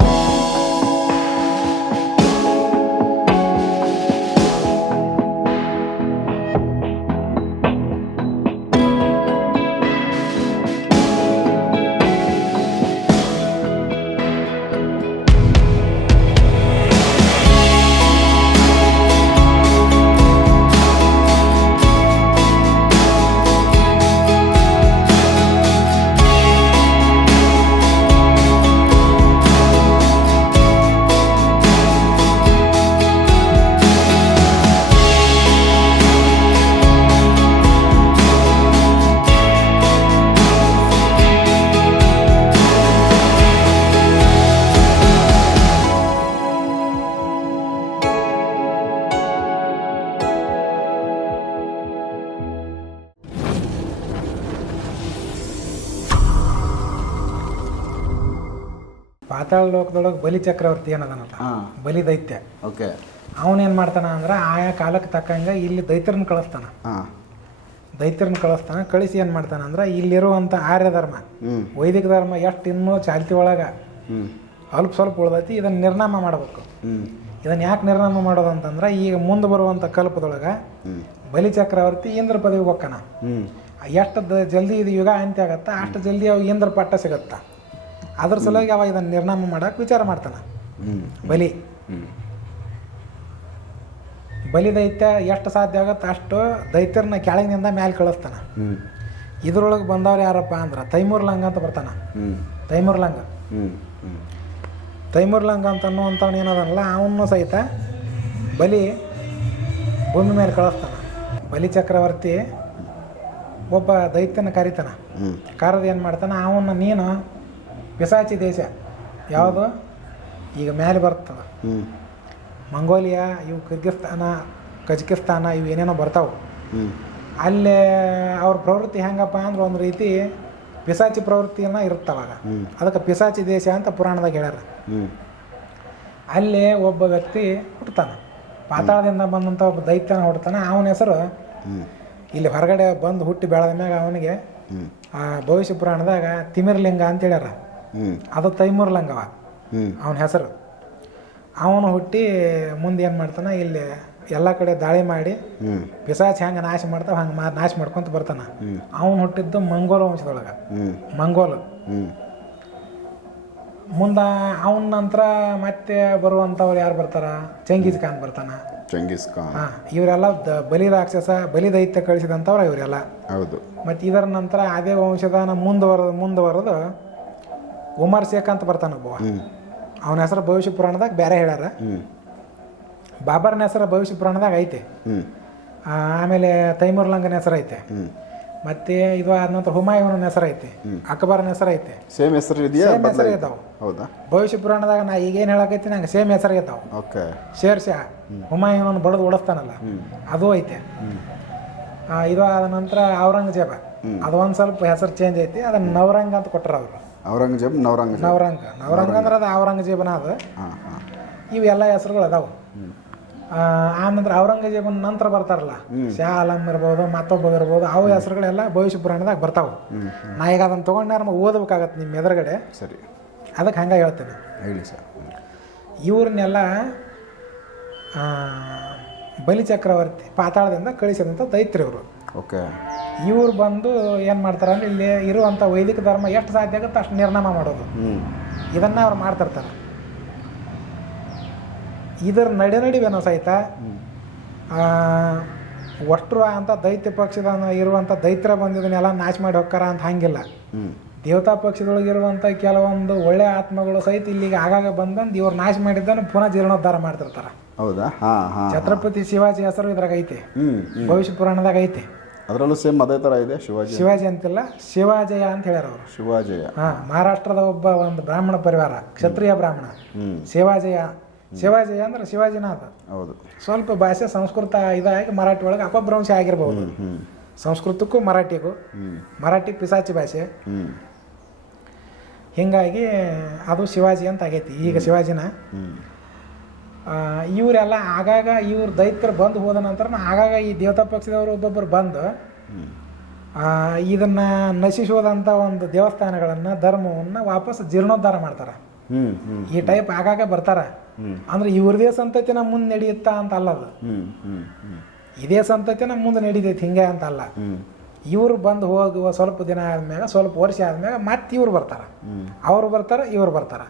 you ಪಾತಾಳ ಲೋಕದೊಳಗೆ ಬಲಿ ಚಕ್ರವರ್ತಿ ಏನದನಲ್ಲ ಬಲಿ ದೈತ್ಯ. ಓಕೆ. ಅವನೇನು ಮಾಡ್ತಾನ ಅಂದ್ರೆ ಆಯಾ ಕಾಲಕ್ಕೆ ತಕ್ಕಂಗೆ ಇಲ್ಲಿ ದೈತ್ಯರನ್ನ ಕಳಿಸ್ತಾನ. ದೈತ್ಯರನ್ನ ಕಳಿಸ್ತಾನ ಕಳಿಸಿ ಏನು ಮಾಡ್ತಾನ ಅಂದ್ರೆ ಇಲ್ಲಿರುವಂಥ ಆರ್ಯ ಧರ್ಮ. ವೈದಿಕ ಧರ್ಮ ಎಷ್ಟು ಇನ್ನೂ ಚಾಲ್ತಿ ಒಳಗೆ. ಅಲ್ಪ ಸ್ವಲ್ಪ ಉಳ್ದೈತಿ ಇದನ್ನು ನಿರ್ನಾಮ ಮಾಡಬೇಕು. ಇದನ್ನ ಯಾಕೆ ನಿರ್ನಾಮ ಮಾಡೋದು ಅಂತಂದ್ರೆ ಈಗ ಮುಂದೆ ಬರುವಂಥ ಕಲ್ಪದೊಳಗೆ ಬಲಿ ಚಕ್ರವರ್ತಿ ಇಂದ್ರ ಪದವಿಗೆ ಹೋಗ್ಕನ ಎಷ್ಟು ದ- ಜಲ್ದಿ ಇದು ಯುಗ ಅಂತ್ಯ ಆಗತ್ತ ಅಷ್ಟು ಜಲ್ದಿ ಅವ ಇಂದ್ರ ಪಟ್ಟ ಸಿಗತ್ತ. ಅದ್ರ ಸಲುವಾಗಿ ಅವ ಇದನ್ನು ನಿರ್ನಾಮ ಮಾಡಕ್ಕೆ ವಿಚಾರ ಮಾಡ್ತಾನ. ಬಲಿ. ಬಲಿ ದೈತ್ಯ ಎಷ್ಟು ಸಾಧ್ಯ ಆಗುತ್ತೆ ಅಷ್ಟು ದೈತ್ಯರನ್ನ ಕೆಳಗಿನಿಂದ ಮ್ಯಾಲೆ ಕಳಿಸ್ತಾನ. ಇದ್ರೊಳಗೆ ಬಂದವ್ರು ಯಾರಪ್ಪ ಅಂದ್ರೆ ತೈಮೂರ್ ಲಂಗ ಅಂತ ಬರ್ತಾನ. ತೈಮೂರ್ ಲಂಗ. ತೈಮೂರ್ ಲಂಗ ಅಂತ ಅನ್ನುವಂಥವ್ನು ಏನದಲ್ಲ ಅವನು ಸಹಿತ ಬಲಿ ಭೂಮಿ ಮೇಲೆ ಕಳಿಸ್ತಾನ. ಬಲಿ ಚಕ್ರವರ್ತಿ ಒಬ್ಬ ದೈತ್ಯನ ಕರಿತಾನ. ಕರೆದು ಏನು ಮಾಡ್ತಾನ ಅವನ್ನ ನೀನು ಪಿಸಾಚಿ ದೇಶ. ಯಾವುದು? ಈಗ ಮೇಲೆ ಬರ್ತದೆ. ಮಂಗೋಲಿಯಾ ಇವು ಕಿರ್ಗಿಸ್ತಾನ ಕಜಕಿಸ್ತಾನ ಇವು ಏನೇನೋ ಬರ್ತಾವೆ. ಅಲ್ಲೇ ಅವ್ರ ಪ್ರವೃತ್ತಿ ಹೆಂಗಪ್ಪ ಅಂದ್ರೆ ಒಂದು ರೀತಿ ಪಿಸಾಚಿ ಪ್ರವೃತ್ತಿಯನ್ನ ಇರುತ್ತವಾಗ. ಅದಕ್ಕೆ ಪಿಸಾಚಿ ದೇಶ ಅಂತ ಪುರಾಣದಾಗ ಹೇಳ್ಯಾರ. ಅಲ್ಲೇ ಒಬ್ಬ ವ್ಯಕ್ತಿ ಹುಟ್ಟತಾನ ಪಾತಾಳದಿಂದ ಬಂದಂಥ ಒಬ್ಬ ದೈತ್ಯನ ಹುಡ್ತಾನ ಅವನ ಹೆಸರು ಇಲ್ಲಿ ಹೊರಗಡೆ ಬಂದು ಹುಟ್ಟಿ ಬೆಳೆದ ಮ್ಯಾಗ ಅವನಿಗೆ ಆ ಭವಿಷ್ಯ ಪುರಾಣದಾಗ ತಿಮಿರ್ಲಿಂಗ ಅಂತ ಹೇಳ್ಯಾರ. ಅದು ತೈಮೂರ್ ಲಂಗವ ಅವನ ಹೆಸರು. ಅವನು ಹುಟ್ಟಿ ಮುಂದೆ ಏನು ಮಾಡ್ತಾನ ಇಲ್ಲಿ ಎಲ್ಲ ಕಡೆ ದಾಳಿ ಮಾಡಿ ಪಿಸಾಚ್ ಹೆಂಗೆ ನಾಶ ಮಾಡ್ತಾವ ಹಂಗೆ ಮಾ ನಾಶ ಮಾಡ್ಕೊಂತ ಬರ್ತಾನ. ಅವನು ಹುಟ್ಟಿದ್ದು ಮಂಗೋಲ ವಂಶದೊಳಗೆ. ಮಂಗೋಲ್. ಮುಂದೆ ಅವನ ನಂತರ ಮತ್ತೆ ಬರುವಂಥವ್ರು ಯಾರು ಬರ್ತಾರ? ಚಂಗೀಜ್ ಖಾನ್ ಬರ್ತಾನ. ಚಂಗೀಸ್ ಖಾನ್. ಹಾಂ ಇವರೆಲ್ಲ ದ ಬಲಿ ರಾಕ್ಷಸ ಬಲಿ ದೈತ್ಯ ಕಳಿಸಿದಂಥವ್ರು ಇವರೆಲ್ಲ. ಹೌದು. ಮತ್ತು ಇದರ ನಂತರ ಅದೇ ವಂಶದ ಮುಂದುವರೆದು ಮುಂದುವರೆದು ಉಮರ್ ಶೇಖ್ ಅಂತ ಬರ್ತಾನ ಒಬ್ಬ ಅವನ ಹೆಸರು ಭವಿಷ್ಯ ಪುರಾಣದಾಗ ಬೇರೆ ಹೇಳ್ಯಾರ. ಬಾಬರ್ನ ಹೆಸರು ಭವಿಷ್ಯ ಪುರಾಣದಾಗ ಐತೆ. ಆಮೇಲೆ ತೈಮೂರ್ ಲಂಗನ ಹೆಸರು ಐತೆ. ಮತ್ತೆ ಇದು ಆದ ನಂತರ ಹುಮಾಯೂನ ಹೆಸರು ಐತೆ. ಅಕ್ಬರ್ನ ಹೆಸರು ಐತೆ. ಸೇಮ್ ಹೆಸರು ಇದೆಯಾ? ಸೇಮ್ ಹೆಸರು ಬದಲಾಗಿ ಇದಾವೆ. ಹೌದಾ? ಭವಿಷ್ಯ ಪುರಾಣದಾಗ ನಾ ಈಗೇನು ಹೇಳಕೈತಿ ನಂಗೆ ಸೇಮ್ ಹೆಸರು ಇದಾವೆ. ಓಕೆ. ಶೇರ್ ಶಾ. ಹುಮಾಯೂನನ್ನು ಬಡದು ಓಡಿಸ್ತಾನಲ್ಲ ಅದು ಐತೆ. ಇದು ಆದ ನಂತರ ಔರಂಗಜೇಬ. ಅದು ಒಂದು ಸ್ವಲ್ಪ ಹೆಸರು ಚೇಂಜ್ ಐತಿ ಅದನ್ನ ನವರಂಗ ಅಂತ ಕೊಟ್ಟರು ಅವರು. ಔರಂಗಜೇಬ್ ನವರಂಗ. ನವರಂಗ ನವರಂಗ. ಅಂದ್ರೆ ಅದು ಔರಂಗಜೇಬನ ಅದು. ಇವೆಲ್ಲ ಹೆಸರುಗಳು ಅದಾವೆ. ಆನಂತರ ಔರಂಗಜೇಬನ ನಂತರ ಬರ್ತಾರಲ್ಲ. ಶಾ ಆಲಂ ಇರ್ಬೋದು ಮತ್ತೊಬ್ಬ ಇರ್ಬೋದು ಅವು ಹೆಸರುಗಳೆಲ್ಲ ಭವಿಷ್ಯ ಪುರಾಣದಾಗ ಬರ್ತಾವೆ. ನಾ ಈಗ ಅದನ್ನು ತೊಗೊಂಡು ಓದಬೇಕಾಗತ್ತೆ ನಿಮ್ಮ ಎದುರುಗಡೆ. ಸರಿ. ಅದಕ್ಕೆ ಹಂಗೆ ಹೇಳ್ತೇನೆ. ಹೇಳಿ ಸರ್. ಇವ್ರನ್ನೆಲ್ಲ ಬಲಿಚಕ್ರವರ್ತಿ ಬಲಿ ಚಕ್ರವರ್ತಿ ಪಾತಾಳದಿಂದ ಕಳಿಸಿದಂಥ ದೈತ್ರಿಯವರು. ಓಕೆ. ಇವ್ರು ಬಂದು ಏನು ಮಾಡ್ತಾರೆ ಅಂದ್ರೆ ಇಲ್ಲಿ ಇರುವಂಥ ವೈದಿಕ ಧರ್ಮ ಎಷ್ಟು ಸಾಧ್ಯ ಆಗುತ್ತೆ ಅಷ್ಟು ನಿರ್ನಾಮ ಮಾಡೋದು. ಇದನ್ನ ಅವ್ರು ಮಾಡ್ತಿರ್ತಾರೆ. ಇದರ ನಡೆ ನಡಿವೇನೋ ಸಹಿತ ಆ, ಒಟ್ರು ಅಂತ ದೈತ್ಯ ಪಕ್ಷದ ಇರುವಂಥ ದೈತ್ಯ ಬಂದಿದ್ದನ್ನೆಲ್ಲ ನಾಶ ಮಾಡಿ ಹೋಗ್ತಾರ ಅಂತ ಹಂಗಿಲ್ಲ. ದೇವತಾ ಪಕ್ಷದೊಳಗೆ ಇರುವಂಥ ಕೆಲವೊಂದು ಒಳ್ಳೆ ಆತ್ಮಗಳು ಸಹಿತ ಇಲ್ಲಿಗೆ ಆಗಾಗ ಬಂದಂದು ಇವ್ರು ನಾಶ ಮಾಡಿದ್ದನ್ನು ಪುನಃ ಜೀರ್ಣೋದ್ಧಾರ ಮಾಡ್ತಿರ್ತಾರೆ. ಹೌದಾ? ಛತ್ರಪತಿ ಶಿವಾಜಿ ಹೆಸರು ಇದ್ರಾಗ ಐತೆ ಭವಿಷ್ಯ ಪುರಾಣದಾಗ ಐತೆ ಅದರಲ್ಲೂ ಸೇಮ್ ಅದೇ ಥರ ಇದೆ ಶಿವಾಜಿ ಶಿವಾಜಿ ಅಂತಿಲ್ಲ ಶಿವಾಜಯ ಅಂತ ಹೇಳ್ಯಾರ ಅವರು. ಶಿವಾಜಯ. ಹಾ ಮಹಾರಾಷ್ಟ್ರದ ಒಬ್ಬ ಒಂದು ಬ್ರಾಹ್ಮಣ ಪರಿವಾರ ಕ್ಷತ್ರಿಯ ಬ್ರಾಹ್ಮಣ. ಶಿವಾಜಯ. ಶಿವಾಜಯ ಅಂದ್ರೆ ಶಿವಾಜಿನಾಥ. ಹೌದು. ಸ್ವಲ್ಪ ಭಾಷೆ ಸಂಸ್ಕೃತ ಇದಾಗಿ ಮರಾಠಿ ಒಳಗೆ ಅಪಭ್ರಂಶ ಆಗಿರ್ಬೋದು. ಸಂಸ್ಕೃತಕ್ಕೂ ಮರಾಠಿಗೂ. ಮರಾಠಿ ಪಿಸಾಚಿ ಭಾಷೆ. ಹಿಂಗಾಗಿ ಅದು ಶಿವಾಜಿ ಅಂತ ಆಗೈತಿ. ಈಗ ಶಿವಾಜಿನ ಇವರೆಲ್ಲ ಆಗಾಗ ಇವ್ರ ದೈತ್ಯರು ಬಂದು ಹೋದ ನಂತರ ಆಗಾಗ ಈ ದೇವತಾ ಪಕ್ಷದವರು ಒಬ್ಬೊಬ್ಬರು ಬಂದು ಇದನ್ನು ನಶಿಸೋದಂಥ ಒಂದು ದೇವಸ್ಥಾನಗಳನ್ನು, ಧರ್ಮವನ್ನು ವಾಪಸ್ ಜೀರ್ಣೋದ್ಧಾರ ಮಾಡ್ತಾರೆ. ಈ ಟೈಪ್ ಆಗಾಗ ಬರ್ತಾರೆ. ಅಂದ್ರೆ ಇವ್ರದೇ ಸಂತತಿನ ಮುಂದೆ ನಡೆಯುತ್ತಾ ಅಂತ ಅಲ್ಲ ಅದು. ಇದೇ ಸಂತತಿನ ಮುಂದೆ ನಡೀತೈತಿ, ಹಿಂಗೆ ಅಂತ ಅಲ್ಲ. ಇವರು ಬಂದು ಹೋಗುವ ಸ್ವಲ್ಪ ದಿನ ಆದ್ಮೇಲೆ ಸ್ವಲ್ಪ ವರ್ಷ ಆದ್ಮೇಲೆ ಮತ್ತೆ ಇವ್ರು ಬರ್ತಾರೆ. ಅವರು ಬರ್ತಾರೆ ಬರ್ತಾರ, ಇವ್ರು ಬರ್ತಾರ.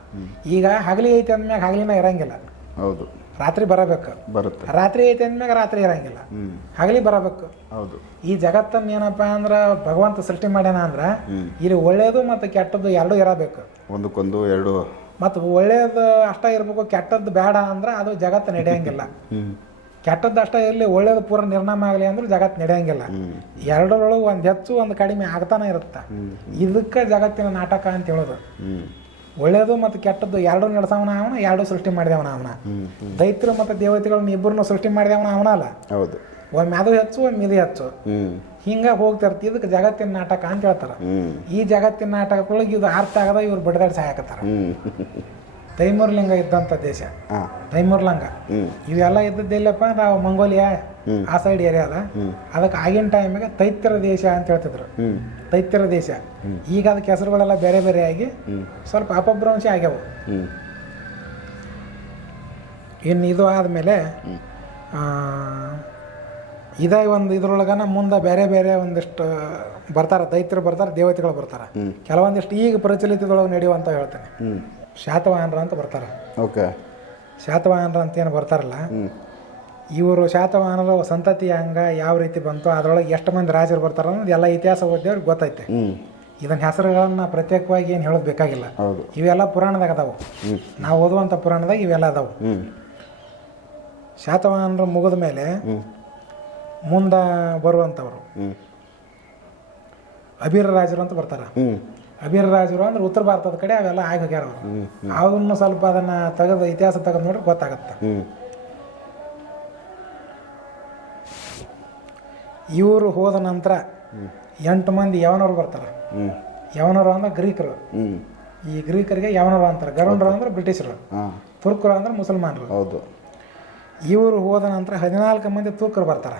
ಈಗ ಹಗಲಿ ಐತಿ ಅಂದ್ಮ್ಯಾಗ ಹಗಲಿನ ಇರಂಗಿಲ್ಲ. ಹೌದು. ರಾತ್ರಿ ಬರಬೇಕು. ಬರುತ್ತೆ. ರಾತ್ರಿ ಐತೆ ಅಂದ್ಮ್ಯಾಗ ರಾತ್ರಿ ಇರಂಗಿಲ್ಲ. ಹಗಲಿ ಬರಬೇಕು. ಹೌದು. ಈ ಜಗತ್ತನ್ನ ಏನಪ್ಪಾ ಅಂದ್ರ ಭಗವಂತ ಸೃಷ್ಟಿ ಮಾಡ್ಯಾನ ಅಂದ್ರ ಇಲ್ಲಿ ಒಳ್ಳೇದು ಮತ್ತು ಕೆಟ್ಟದ್ದು ಎರಡೂ ಇರಬೇಕು. ಒಂದಕ್ಕೊಂದು ಎರಡು. ಮತ್ತು ಒಳ್ಳೇದು ಅಷ್ಟ ಇರಬೇಕು ಕೆಟ್ಟದ್ದು ಬೇಡ ಅಂದ್ರೆ ಅದು ಜಗತ್ತು ನಡೆಯಂಗಿಲ್ಲ. ಕೆಟ್ಟದ್ದು ಅಷ್ಟ ಇರಲಿ ಒಳ್ಳೇದು ಪೂರ ನಿರ್ನಾಮ ಆಗಲಿ ಅಂದ್ರೆ ಜಗತ್ತು ನಡೆಯಂಗಿಲ್ಲ. ಎರಡರೊಳಗೆ ಒಂದು ಹೆಚ್ಚು ಒಂದು ಕಡಿಮೆ ಆಗ್ತಾನೆ ಇರುತ್ತೆ. ಇದಕ್ಕೆ ಜಗತ್ತಿನ ನಾಟಕ ಅಂತ ಹೇಳೋದು. ಹ್ಞೂ ಒಳ್ಳೇದು ಮತ್ತು ಕೆಟ್ಟದ್ದು ಎರಡು ನಡೆಸವನ ಅವನ ಎರಡು ಸೃಷ್ಟಿ ಮಾಡಿದವನ ಅವನ. ದೈತ್ರು ಮತ್ತು ದೇವತೆಗಳನ್ನ ಇಬ್ಬರನ್ನು ಸೃಷ್ಟಿ ಮಾಡಿದವನ ಅವನ ಅಲ್ಲ. ಹೌದು. ಒಮ್ಮೆ ಅದು ಹೆಚ್ಚು ಒಮ್ಮೆ ಇದು ಹೆಚ್ಚು. ಹಿಂಗ ಹಿಂಗೆ ಹೋಗ್ತಿರ್ತಿ ಇದಕ್ಕೆ ಜಗತ್ತಿನ ನಾಟಕ ಅಂತ ಹೇಳ್ತಾರೆ. ಈ ಜಗತ್ತಿನ ನಾಟಕಗಳಿಗೆ ಇದು ಅರ್ಥ ಆಗದ ಇವ್ರು ಬಿಡದಾಡಿ ಸಾಯಕತ್ತಾರ. ತೈಮೂರ್ಲಿಂಗ ಇದ್ದಂಥ ದೇಶ. ತೈಮೂರ್ಲಂಗ. ಇವೆಲ್ಲ ಇದ್ದದ್ದೆಲ್ಲಪ್ಪ ನಾವು ಮಂಗೋಲಿಯಾ. ಆ ಸೈಡ್ ಏರಿಯಾ ಅದ. ಅದಕ್ಕೆ ಆಗಿನ ಟೈಮಿಗೆ ತೈತ್ರ ದೇಶ ಅಂತ ಹೇಳ್ತಿದ್ರು. ತೈತ್ರ ದೇಶ. ಈಗ ಅದಕ್ಕೆ ಹೆಸರುಗಳೆಲ್ಲ ಬೇರೆ ಬೇರೆ ಆಗಿ ಸ್ವಲ್ಪ ಅಪಭ್ರಂಶ ಆಗ್ಯಾವ. ಇನ್ನು ಇದು ಆದಮೇಲೆ ಇದೇ ಒಂದು ಇದ್ರೊಳಗನ ಮುಂದೆ ಬೇರೆ ಬೇರೆ ಒಂದಿಷ್ಟು ಬರ್ತಾರೆ ದೈತ್ಯರು ಬರ್ತಾರೆ ದೇವತೆಗಳು ಬರ್ತಾರೆ. ಕೆಲವೊಂದಿಷ್ಟು ಈಗ ಪ್ರಚಲಿತದೊಳಗೆ ನಡೆಯುವಂತ ಹೇಳ್ತೇನೆ. ಶಾತವಾಹನರ ಅಂತ ಬರ್ತಾರೆ. ಓಕೆ. ಶಾತವಾಹನರ ಅಂತ ಏನು ಬರ್ತಾರಲ್ಲ ಇವರು ಶಾತವಾಹನರ ಸಂತತಿ ಅಂಗ ಯಾವ ರೀತಿ ಬಂತು ಅದರೊಳಗೆ ಎಷ್ಟು ಮಂದಿ ರಾಜರು ಬರ್ತಾರ ಅನ್ನೋದು ಎಲ್ಲ ಇತಿಹಾಸ ಓದಿದವ್ರಿಗೆ ಗೊತ್ತೈತೆ. ಇದನ್ನ ಹೆಸರುಗಳನ್ನ ಪ್ರತ್ಯೇಕವಾಗಿ ಏನು ಹೇಳೋದು ಬೇಕಾಗಿಲ್ಲ. ಇವೆಲ್ಲ ಪುರಾಣದಾಗ ಅದಾವು. ನಾವು ಓದುವಂಥ ಪುರಾಣದಾಗ ಇವೆಲ್ಲ ಅದಾವು. ಶಾತವಾಹನರು ಮುಗಿದ ಮೇಲೆ ಮುಂದೆ ಬರುವಂಥವ್ರು ಅಬೀರ ರಾಜರು ಅಂತ ಬರ್ತಾರೆ. ಅಬೀರ ರಾಜರು ಅಂದ್ರೆ ಉತ್ತರ ಭಾರತದ ಕಡೆ ಅವೆಲ್ಲ ಆಗಿ ಹೋಗ್ಯಾರ ಅವರು ಅವನ್ನ ಸ್ವಲ್ಪ ಅದನ್ನ ತೆಗೆದು ಇತಿಹಾಸ ತೆಗೆದು ನೋಡ್ರಿ ಗೊತ್ತಾಗತ್ತೆ. ಇವರು ಹೋದ ನಂತರ ಎಂಟು ಮಂದಿ ಯವನರು ಬರ್ತಾರೆ? ಯವನರು ಅಂದ್ರೆ ಗ್ರೀಕರು. ಈ ಗ್ರೀಕರಿಗೆ ಯವನರು ಅಂತಾರೆ? ಗರುಣರು ಅಂದ್ರೆ ಬ್ರಿಟಿಷರು. ತುರ್ಕರು ಅಂದ್ರೆ ಮುಸಲ್ಮಾನರು. ಹೌದು. ಇವರು ಹೋದ ನಂತರ ಹದಿನಾಲ್ಕು ಮಂದಿ ತುರ್ಕರು ಬರ್ತಾರೆ.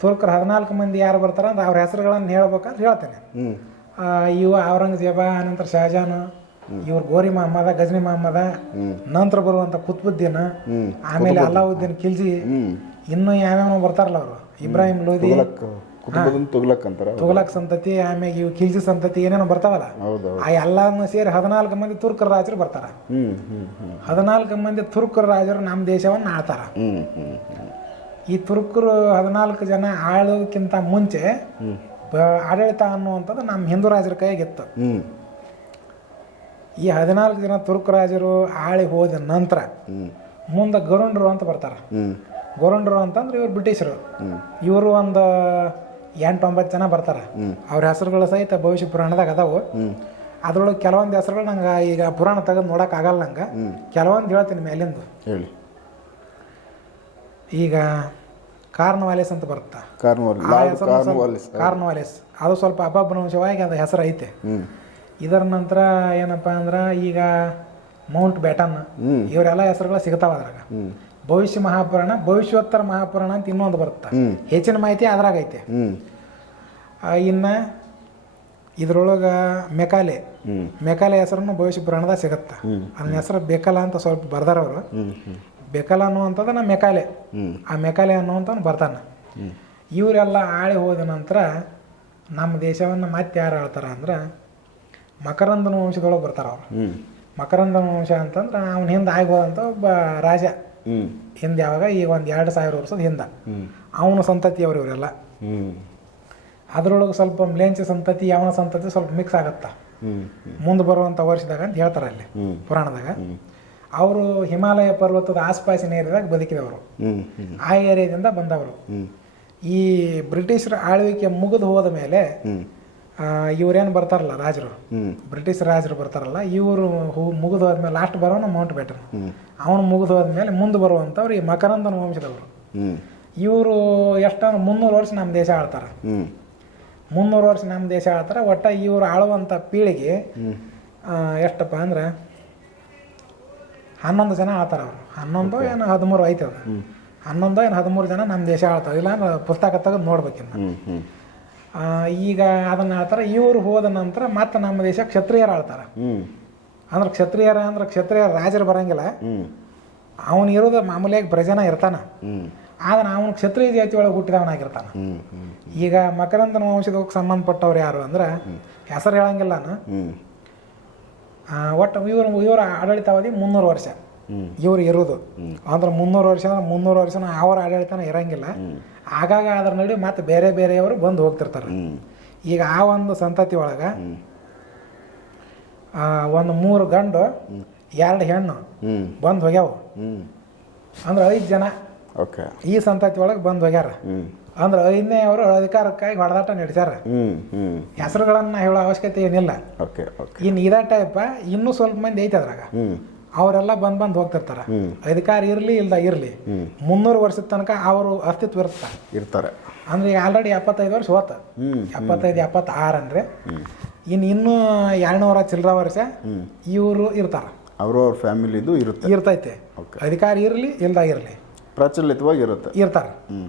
ತುರ್ಕರು ಹದಿನಾಲ್ಕು ಮಂದಿ ಯಾರು ಬರ್ತಾರೆ ಅಂದ್ರೆ ಅವ್ರ ಹೆಸರುಗಳನ್ನು ಹೇಳ್ಬೇಕಂತ ಹೇಳ್ತೇನೆ. ಇವ ಔರಂಗಜೇಬ ಅನಂತರ ಶಹಜಾನ್ ಇವ್ರು ಗೋರಿ ಮಹಮ್ಮದ ಗಜನಿ ಮಹಮ್ಮದ ನಂತರ ಬರುವಂಥ ಕುತ್ಬುದ್ದೀನ್ ಆಮೇಲೆ ಅಲ್ಲಾವುದ್ದೀನ್ ಖಿಲ್ಜಿ ಇನ್ನೂ ಯಾವ್ಯಾವ ಬರ್ತಾರಲ್ಲ ಅವರು. ಇಬ್ರಾಹಿಂ ಲೋದಿ. ತುಗ್ಲಕ್ ತುಗ್ಲಕ್ ಅಂತಾರ ಸಂತತಿ ಆಮೇಲೆ ಇವು ಖಿಲ್ಜಿ ಸಂತತಿ ಏನೇನೋ ಬರ್ತಾವಲ್ಲ. ಆ ಎಲ್ಲಾನು ಸೇರಿ ಹದಿನಾಲ್ಕು ಮಂದಿ ತುರ್ಕರ ರಾಜರು ಬರ್ತಾರ. ಹದಿನಾಲ್ಕು ಮಂದಿ ತುರ್ಕರ ರಾಜರು ನಮ್ಮ ದೇಶವನ್ನು ಆಳ್ತಾರ. ಈ ತುರ್ಕರು ಹದಿನಾಲ್ಕು ಜನ ಆಳೋದಕ್ಕಿಂತ ಮುಂಚೆ ಆಡಳಿತ ಅನ್ನುವಂಥದ್ದು ನಮ್ಮ ಹಿಂದೂ ರಾಜರ ಕೈಯಾಗಿತ್ತು. ಈ ಹದಿನಾಲ್ಕು ಜನ ತುರ್ಕ ರಾಜರು ಆಳಿ ಹೋದ ನಂತರ ಮುಂದೆ ಗರುಂಡರು ಅಂತ ಬರ್ತಾರೆ. ಗರುಂಡ್ರು ಅಂತಂದ್ರೆ ಇವ್ರು ಬ್ರಿಟಿಷರು. ಇವರು ಒಂದು ಎಂಟು ಒಂಬತ್ತು ಜನ ಬರ್ತಾರೆ. ಅವ್ರ ಹೆಸರುಗಳು ಸಹಿತ ಭವಿಷ್ಯ ಪುರಾಣದಾಗ ಅದಾವು. ಅದ್ರೊಳಗೆ ಕೆಲವೊಂದು ಹೆಸರುಗಳು ನಂಗೆ ಈಗ ಪುರಾಣ ತೆಗೆದು ನೋಡಕ್ ಆಗಲ್ಲ ನಂಗೆ. ಕೆಲವೊಂದು ಹೇಳ್ತೀನಿ ಮೇಲಿಂದು. ಹೇಳಿ. ಈಗ ಕಾರ್ನವಾಲಿಸ್ ಅಂತ ಬರುತ್ತೆ? ಕಾರ್ನ್ವಾಲಿಸ್. ಅದು ಸ್ವಲ್ಪ ಅಪಭ್ರಂಶವಾಗಿ ಅದು ಹೆಸರು ಐತೆ. ಇದರ ನಂತರ ಏನಪ್ಪಾ ಅಂದ್ರೆ ಈಗ ಮೌಂಟ್ ಬ್ಯಾಟನ್ ಇವರೆಲ್ಲ ಹೆಸರುಗಳು ಸಿಗ್ತಾವ ಅದ್ರಾಗ. ಭವಿಷ್ಯ ಮಹಾಪುರಾಣ ಭವಿಷ್ಯೋತ್ತರ ಮಹಾಪುರಾಣ ಅಂತ ಇನ್ನೊಂದು ಬರುತ್ತೆ. ಹೆಚ್ಚಿನ ಮಾಹಿತಿ ಅದ್ರಾಗ ಇನ್ನು ಇದ್ರೊಳಗೆ ಮೆಕಾಲೆ. ಮೆಕಾಲೆ ಹೆಸರನ್ನು ಭವಿಷ್ಯ ಪುರಾಣದಾಗ ಸಿಗುತ್ತೆ. ಅದನ್ನ ಹೆಸರು ಬೇಕಲ ಅಂತ ಸ್ವಲ್ಪ ಬರ್ದಾರ ಅವರು. ಬೇಕಲ ಅನ್ನುವಂಥದ್ದು ನಮ್ಮ ಮೆಕಾಲೆ. ಆ ಮೆಕಾಲೆ ಅನ್ನುವಂಥವ್ನು ಬರ್ತಾನೆ. ಇವರೆಲ್ಲ ಆಳಿ ಹೋದ ನಂತರ ನಮ್ಮ ದೇಶವನ್ನು ಮತ್ತೆ ಯಾರು ಆಳ್ತಾರ ಅಂದ್ರೆ ಮಕರಂದನ ವಂಶದೊಳಗೆ ಬರ್ತಾರ ಅವ್ರು. ಮಕರಂದನ ವಂಶ ಅಂತಂದ್ರೆ ಅವನ ಹಿಂದೆ ಆಗಿ ಹೋದಂಥ ಒಬ್ಬ ರಾಜ. ಹಿಂದೆ ಯಾವಾಗ? ಈಗ ಒಂದು ಎರಡು ಸಾವಿರ ವರ್ಷದ ಹಿಂದೆ. ಅವನ ಸಂತತಿಯವರು ಇವರೆಲ್ಲ. ಅದ್ರೊಳಗೆ ಸ್ವಲ್ಪ ಮ್ಲೇಂಚ ಸಂತತಿ ಯಾವನ ಸಂತತಿ ಸ್ವಲ್ಪ ಮಿಕ್ಸ್ ಆಗತ್ತ. ಮುಂದೆ ಬರುವಂಥ ವರ್ಷದಾಗ ಅಂತ ಹೇಳ್ತಾರೆ ಅಲ್ಲಿ ಪುರಾಣದಾಗ. ಅವರು ಹಿಮಾಲಯ ಪರ್ವತದ ಆಸ್ಪಾಸಿನ ಏರಿಯಾದಾಗ ಬದುಕಿದವರು. ಆ ಏರಿಯಾದಿಂದ ಬಂದವರು. ಈ ಬ್ರಿಟಿಷರ ಆಳ್ವಿಕೆ ಮುಗಿದು ಹೋದ ಮೇಲೆ ಇವ್ರೇನು ಬರ್ತಾರಲ್ಲ ರಾಜರು ಬ್ರಿಟಿಷ್ ರಾಜರು ಬರ್ತಾರಲ್ಲ ಇವರು ಹೂ ಮುಗಿದು ಹೋದ್ಮೇಲೆ ಲಾಸ್ಟ್ ಬರೋನು ಮೌಂಟ್ ಬೇಟರ್ ಅವನು ಮುಗಿದು ಹೋದ್ಮೇಲೆ ಮುಂದೆ ಬರುವಂಥವ್ರು ಈ ಮಕರಂದನ ವಂಶದವರು. ಇವರು ಎಷ್ಟಂದ್ರೆ ಮುನ್ನೂರು ವರ್ಷ ನಮ್ಮ ದೇಶ ಆಳ್ತಾರೆ. ಮುನ್ನೂರು ವರ್ಷ ನಮ್ಮ ದೇಶ ಆಳ್ತಾರೆ ಒಟ್ಟ ಇವರು ಆಳುವಂಥ ಪೀಳಿಗೆ ಎಷ್ಟಪ್ಪ ಅಂದ್ರೆ ಹನ್ನೊಂದು ಜನ ಆಳ್ತಾರೆ ಅವರು. ಹನ್ನೊಂದು ಏನು ಹದಿಮೂರು ಐತೆ ಅದು ಹ್ಞೂ ಹನ್ನೊಂದು ಏನು ಹದಿಮೂರು ಜನ ನಮ್ಮ ದೇಶ ಆಳ್ತಾರೆ. ಇಲ್ಲ ಅಂದ್ರೆ ಪುಸ್ತಕ ತೆಗೆದು ನೋಡ್ಬೇಕಿನ್ನು. ಈಗ ಅದನ್ನ ಆಳ್ತಾರೆ ಇವರು ಹೋದ ನಂತರ ಮತ್ತೆ ನಮ್ಮ ದೇಶ ಕ್ಷತ್ರಿಯರು ಆಳ್ತಾರೆ ಅಂದ್ರೆ ಕ್ಷತ್ರಿಯರ ಅಂದ್ರೆ ಕ್ಷತ್ರಿಯ ರಾಜರು ಬರಂಗಿಲ್ಲ. ಅವನು ಇರೋದು ಮಾಮೂಲಿಯಾಗಿ ಪ್ರಜನ ಇರ್ತಾನ. ಆದ್ರೆ ಅವನು ಕ್ಷತ್ರಿಯ ಜಾತಿ ಒಳಗೆ ಹುಟ್ಟಿದವನಾಗಿರ್ತಾನ. ಈಗ ಮಕರಂದನ ವಂಶದಕ್ಕೆ ಸಂಬಂಧಪಟ್ಟವ್ರು ಯಾರು ಅಂದ್ರೆ ಹೆಸರು ಹೇಳಂಗಿಲ್ಲ ನಾನು. ಒಟ್ಟು ಇವರು ಇವರ ಆಡಳಿತಾವಧಿ ಮುನ್ನೂರು ವರ್ಷ. ಇವ್ರು ಇರೋದು. ಅಂದ್ರೆ ಮುನ್ನೂರು ವರ್ಷ ಅಂದ್ರೆ ಮುನ್ನೂರು ವರ್ಷನ ಅವ್ರ ಆಡಳಿತನ ಇರಂಗಿಲ್ಲ. ಆಗಾಗ ಅದ್ರ ನಡುವೆ ಮತ್ತೆ ಬೇರೆ ಬೇರೆಯವರು ಬಂದು ಹೋಗ್ತಿರ್ತಾರೆ. ಈಗ ಆ ಒಂದು ಸಂತತಿ ಒಳಗೆ ಒಂದು ಮೂರು ಗಂಡು ಎರಡು ಹೆಣ್ಣು ಬಂದು ಹೋಗ್ಯಾವ. ಅಂದ್ರೆ ಐದು ಜನ. ಓಕೆ. ಈ ಸಂತತಿ ಒಳಗೆ ಬಂದು ಹೋಗ್ಯಾರ. ಅಂದ್ರೆ ಐದನೇ ಅವರು ಅಧಿಕಾರಕ್ಕಾಗಿ ಹೊಡೆದಾಟ ನಡೆಸ್ಯಾರ ಹೆಸರುಗಳನ್ನ ಹೇಳೋ ಅವಶ್ಯಕತೆ ಏನಿಲ್ಲ. Okay okay. ಇನ್ನು ಇದೇ ಟೈಪ ಇನ್ನೂ ಸ್ವಲ್ಪ ಮಂದಿ ಐತೆ ಅದ್ರಾಗ. ಅವರೆಲ್ಲ ಬಂದು ಬಂದು ಹೋಗ್ತಿರ್ತಾರೆ. ಅಧಿಕಾರಿ ಇರಲಿ ಇಲ್ದ ಇರಲಿ ಮುನ್ನೂರು ವರ್ಷದ ತನಕ ಅವರು ಅಸ್ತಿತ್ವ ಇರುತ್ತೆ ಇರ್ತಾರೆ. ಅಂದ್ರೆ ಈಗ ಆಲ್ರೆಡಿ ಎಪ್ಪತ್ತೈದು ವರ್ಷ ಹೋತ. ಎಪ್ಪತ್ತೈದು ಎಪ್ಪತ್ತಾರು ಅಂದ್ರೆ ಇನ್ನು ಇನ್ನೂ ಎರಡ್ನೂರ ಚಿಲ್ಲರ ವರ್ಷ ಇವರು ಇರ್ತಾರ. ಅವರು ಅವ್ರ ಫ್ಯಾಮಿಲಿದು ಇರುತ್ತೆ. ಇರ್ತೈತೆ. ಅಧಿಕಾರ ಇರಲಿ ಇಲ್ದ ಇರಲಿ. ಪ್ರಚಲಿತವಾಗಿ ಇರುತ್ತೆ. ಇರ್ತಾರ.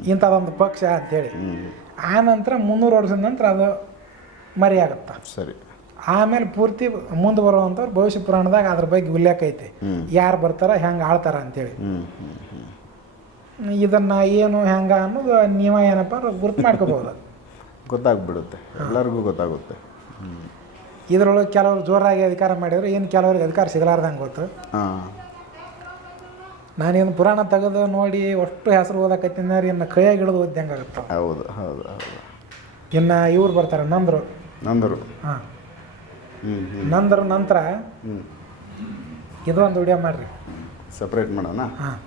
ಇಂಥದೊಂದು ಪಕ್ಷ ಅಂತೇಳಿ. ಹೇಳಿ ಆ ನಂತರ ಮುನ್ನೂರು ವರ್ಷದ ನಂತರ ಅದು ಮರಿಯಾಗತ್ತ? ಸರಿ. ಆಮೇಲೆ ಪೂರ್ತಿ ಮುಂದೆ ಬರುವಂಥವ್ರು ಭವಿಷ್ಯ ಪುರಾಣದಾಗ ಅದ್ರ ಬಗ್ಗೆ ಉಲ್ಲೇಖ ಐತೆ. ಯಾರು ಬರ್ತಾರ ಹೆಂಗೆ ಆಳ್ತಾರ ಅಂತೇಳಿ. ಇದನ್ನ ಏನು ಹೆಂಗ ಅನ್ನೋದು ನೀವ ಏನಪ್ಪ ಗುರುತು ಮಾಡ್ಕೋಬಹುದು ಗೊತ್ತಾಗ್ಬಿಡುತ್ತೆ. ಎಲ್ಲರಿಗೂ ಗೊತ್ತಾಗುತ್ತೆ. ಇದರೊಳಗೆ ಕೆಲವರು ಜೋರಾಗಿ ಅಧಿಕಾರ ಮಾಡಿದ್ರು ಏನು ಕೆಲವ್ರಿಗೆ ಅಧಿಕಾರ ಸಿಗಲಾರ್ದಂಗೆ ಗೊತ್ತು? ನಾನೇನು ಪುರಾಣ ತೆಗೆದು ನೋಡಿ ಅಷ್ಟು ಹೆಸರು ಓದಕತ್ತಿನಾರ ಇನ್ನು ಕೈಯಾಗಿ ಹಿಡಿದು ಓದ್ದಂಗೆ ಆಗುತ್ತೆ ಹೌದು ಹೌದು ಹೌದು. ಇನ್ನು ಇವ್ರು ಬರ್ತಾರೆ ನಂದರು. ನಂದರು. ಹಾಂ. ನಂದ್ರ ನಂತರ ಇದೊಂದು ವಿಡಿಯೋ ಮಾಡ್ರಿ. ಸಪ್ರೇಟ್ ಮಾಡೋಣ? ಹಾಂ.